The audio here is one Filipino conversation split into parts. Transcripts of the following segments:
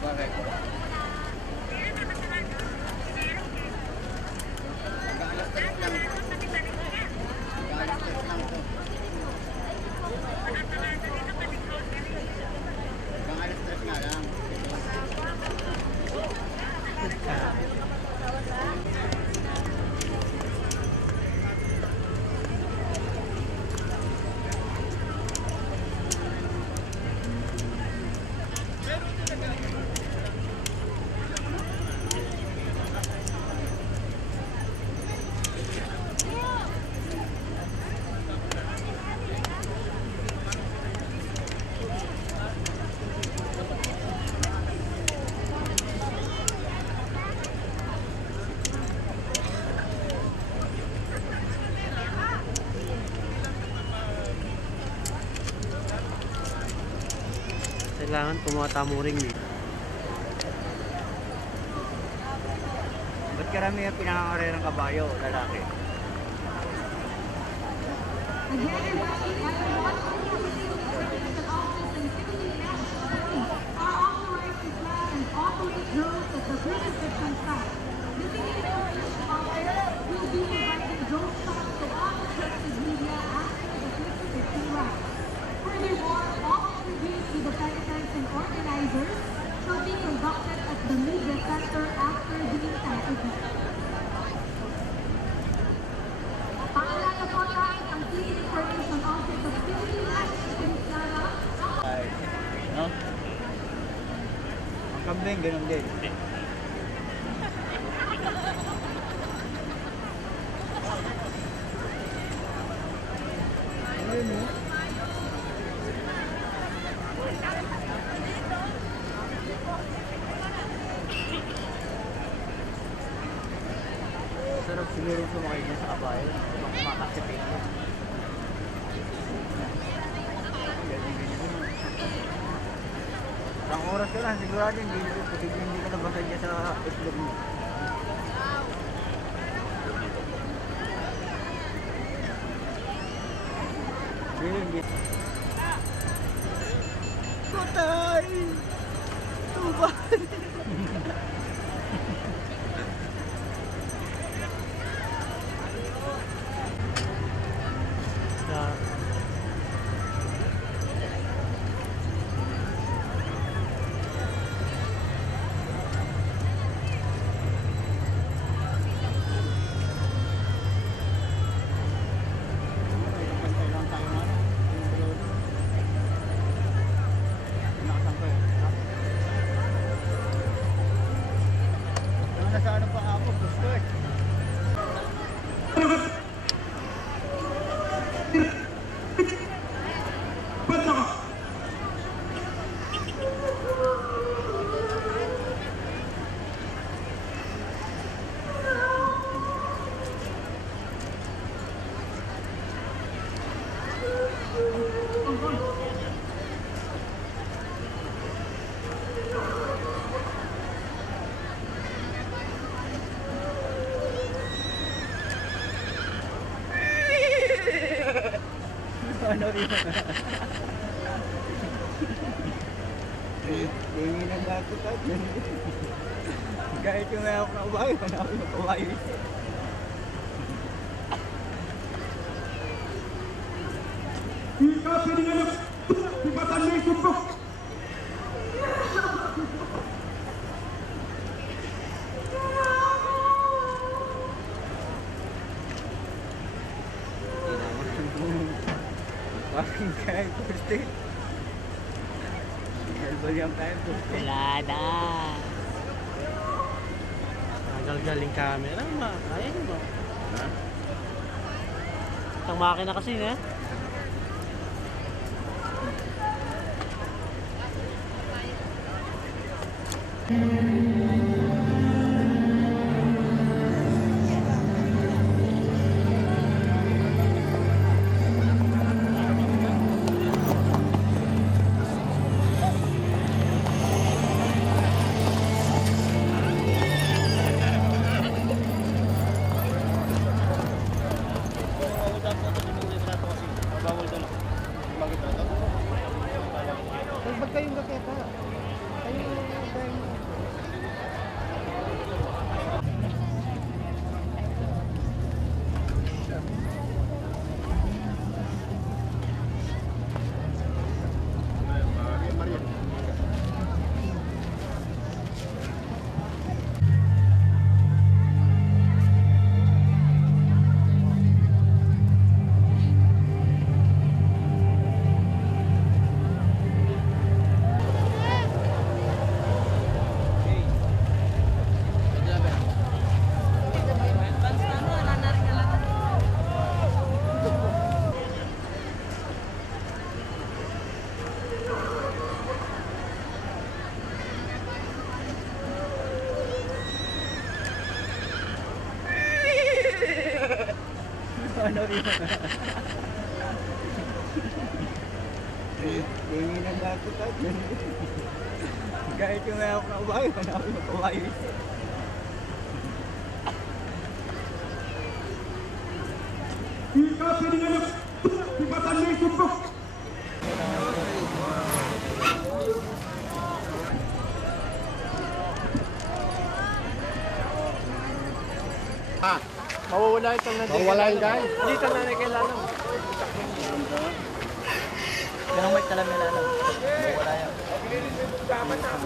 bakit? Alas 3 lang. Alas 3 lang to. Alas 3 nga lang. Kailangan tumatamuring dito. Ba't karamihan pinangangaray ng kabayo, lalaki? Furthermore, all interviews with the presidents and organizers shall be conducted at the media center after the interview. Paalala po tayo ang Clean Information Office of Pilipinas Lara. Ay, no? Ang kambing, ganun din. Ayun mo. Sarap siguro sumakay niya sa kabayo. Ibang kumakasipin niya. Isang oras ka lang, sigurado hindi ka nabasa niya sa itlog mo. Hindi. Kutay! Tuban! Nasa ano pa ako, gusto eh. Ano rin? Hindi na natin tayo. Kahit yung mayroon na kabayo, hanapin yung kabayo. Ika pininganak, tibatan na yung sumpok. Bakit kayo puste? Galbalyang tayo puste. Wala na. Nagalgaling camera. Ayun mo. Ha? Itang makina kasi eh. Ba't kayong gaketa? Kayo yun. Tingin ang dako tayo. Kahit yung mayroon na kabayo, hanapin yung kabayo. Ikapilingan ng tibatan may sumpok. Mawawala itong nandiyan. Mawawala yung guys. Dito na nakilala mo. Ganang may talam nila lang. Wala yan. Tibatan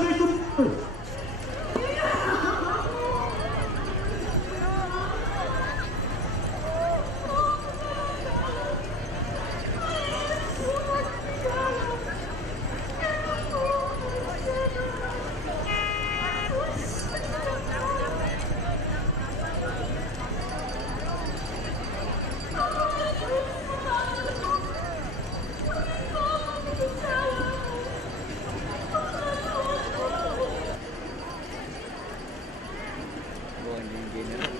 may sumpok. Buwan yung general.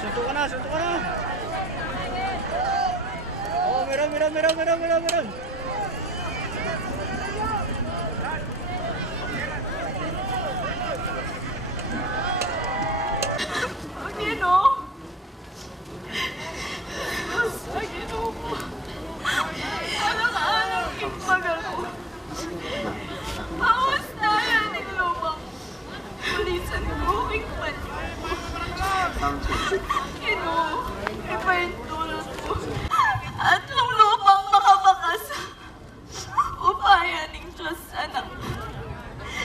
Suntok ka na, suntok ka na! Oh, meron! Pangino! Pangino ko! Alang-alang yung pagano. Awas na yan ng lubang. Pulisan ko, ikpan ko. Ino, ipahintulot ko. At yung lubang makabakas. Upaya ng Diyos, anak.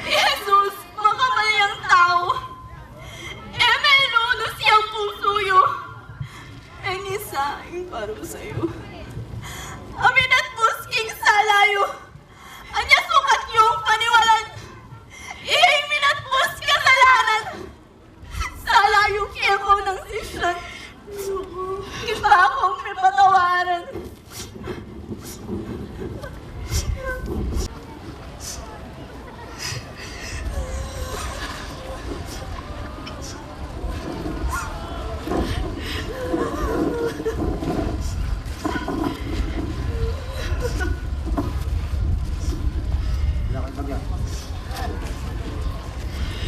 Jesus, makamayang tao. May luno siyang pusuyo. Ang isa ay paro sa'yo. Amin at busking salayo. Anya sukat yung paniwalan. Ihimin at bus kasalanan. Salayo kaya ko ng sisyon. Iba akong may patawaran.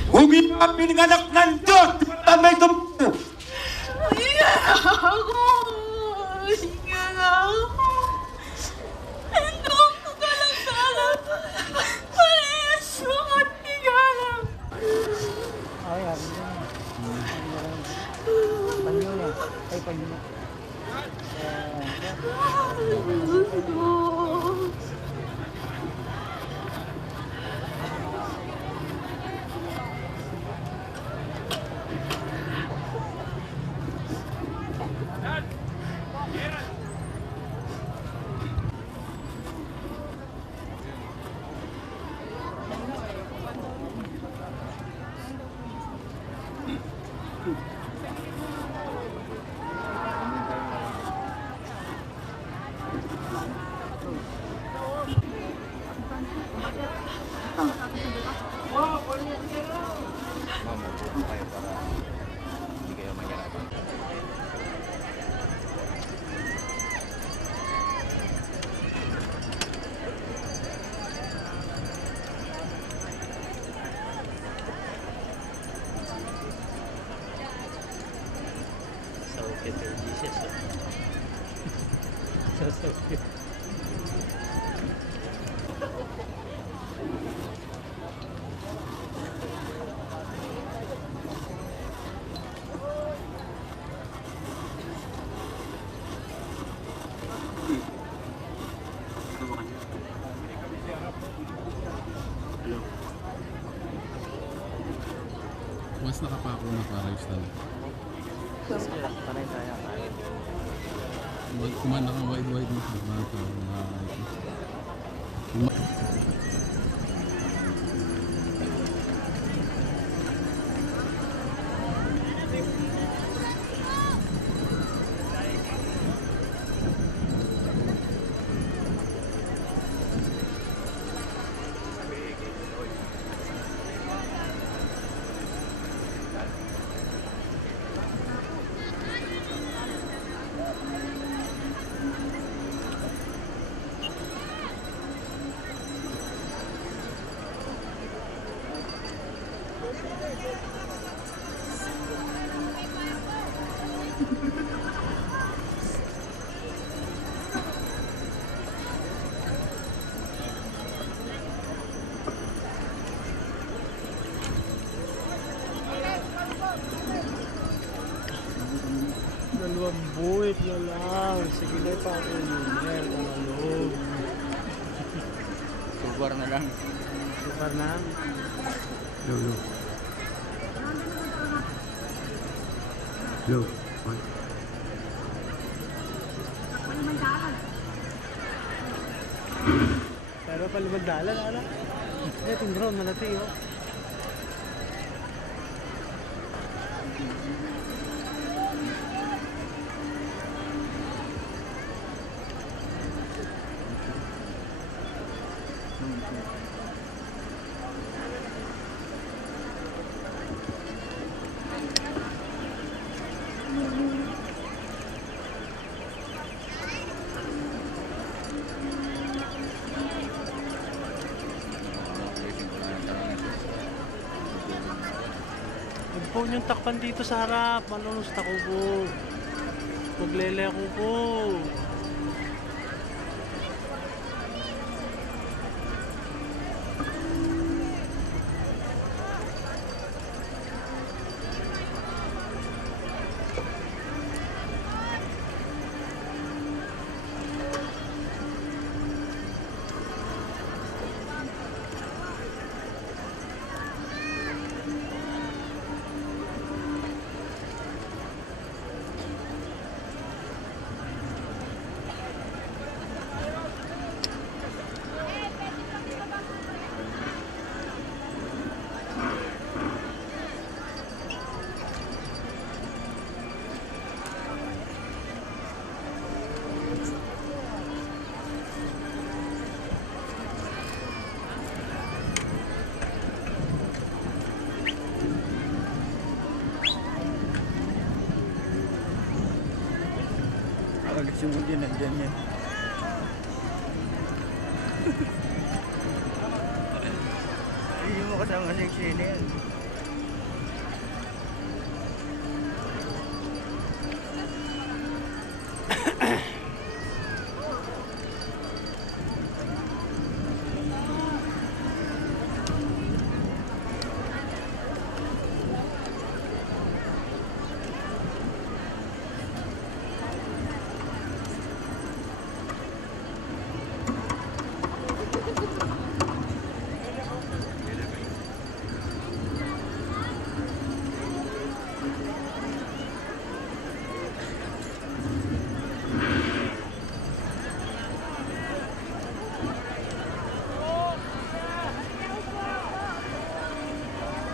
Kung ikapilingan ng Diyos, tibatan may sumpok. Hinga ako. Andong ko galang-galang. Parehas yung at tigalang. Ay, habi na. Panyo na. Ay, panyo na. So cute. Mas nakapako na para yung stand. Panay tayo. Kumanda ka wide-wide mo. Mga tao, mga Dalawang buwit na lang. Sige na pa ako yun. Meron na loob. Subar na lang. Super na. Yo, yo. Yo. Ay. Pero palimagdalan, ano? Itong drone na natin, oh. Nagphone yung takpan dito sa harap. Malunus na ko po. Maglele ako po. Sunod din, nandiyan yan. Hindi mo kasama sa eksena yan.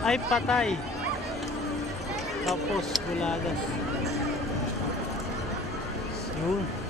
Ay, patay. Tapos, bulagas. Yun.